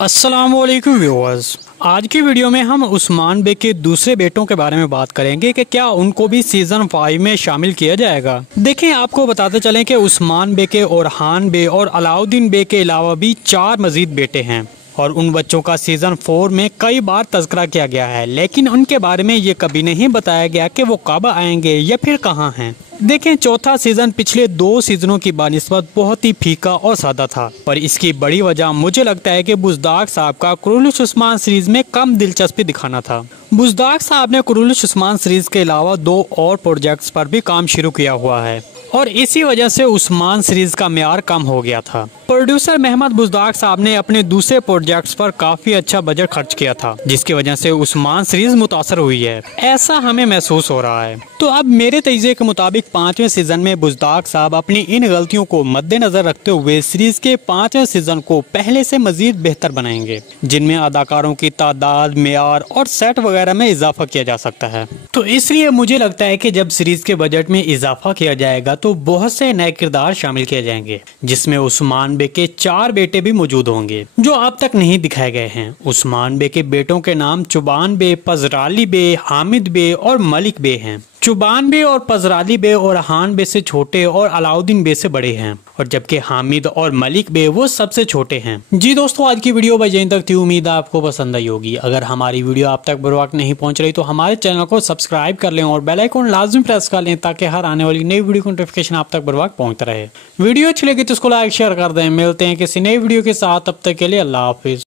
अस्सलामुअलैकुम व्यूअर्स। आज की वीडियो में हम उस्मान बे के दूसरे बेटों के बारे में बात करेंगे कि क्या उनको भी सीजन 5 में शामिल किया जाएगा। देखें, आपको बताते चलें कि उस्मान बे के ओरहान बे और अलाउद्दीन बे के अलावा भी 4 मजीद बेटे हैं और उन बच्चों का सीजन 4 में कई बार तज़किरा किया गया है, लेकिन उनके बारे में ये कभी नहीं बताया गया कि वो कब आएंगे या फिर कहाँ हैं। देखें, चौथा सीजन पिछले 2 सीजनों की बानिस्बत बहुत ही फीका और सादा था, पर इसकी बड़ी वजह मुझे लगता है कि बुज़दाग साहब का कुरैश उस्मान सीरीज में कम दिलचस्पी दिखाना था। बुज़दाग साहब ने कुरैश उस्मान सीरीज के अलावा 2 और प्रोजेक्ट्स पर भी काम शुरू किया हुआ है और इसी वजह से उस्मान सीरीज का म्यार कम हो गया था। प्रोड्यूसर महमद बुज़दाग साहब ने अपने दूसरे प्रोजेक्ट्स पर काफी अच्छा बजट खर्च किया था, जिसकी वजह से उस्मान सीरीज मुतासर हुई है, ऐसा हमें महसूस हो रहा है। तो अब मेरे तजज़िये के मुताबिक 5वें सीजन में बुज़दाग साहब अपनी इन गलतियों को मद्देनजर रखते हुए सीरीज के 5वें सीजन को पहले से मजीद बेहतर बनाएंगे, जिनमें अदाकारों की तादाद, मेयार और सेट वगैरह में इजाफा किया जा सकता है। तो इसलिए मुझे लगता है कि जब सीरीज के बजट में इजाफा किया जाएगा तो बहुत से नए किरदार शामिल किए जाएंगे, जिसमें उस्मान बे के 4 बेटे भी मौजूद होंगे जो अब तक नहीं दिखाए गए हैं। उस्मान बे के बेटों के नाम चुबान बे, पजराली बे, हामिद बे और मलिक बे हैं। चुबान बे और पजराली बे और हान बे से छोटे और अलाउद्दीन बे से बड़े हैं, और जबकि हामिद और मलिक बे वो सबसे छोटे हैं। जी दोस्तों, आज की वीडियो बस यहीं तक थी। उम्मीद है आपको पसंद आई होगी। अगर हमारी वीडियो आप तक बर वक्त नहीं पहुंच रही तो हमारे चैनल को सब्सक्राइब कर लें और बेल आइकन लाजमी प्रेस कर लें, ताकि हर आने वाली नई वीडियो की नोटिफिकेशन आप तक बर वक्त पहुंचता रहे। वीडियो अच्छी लगी तो इसको लाइक शेयर कर दें। मिलते हैं किसी नई वीडियो के साथ, तब तक के लिए अल्लाह हाफिज।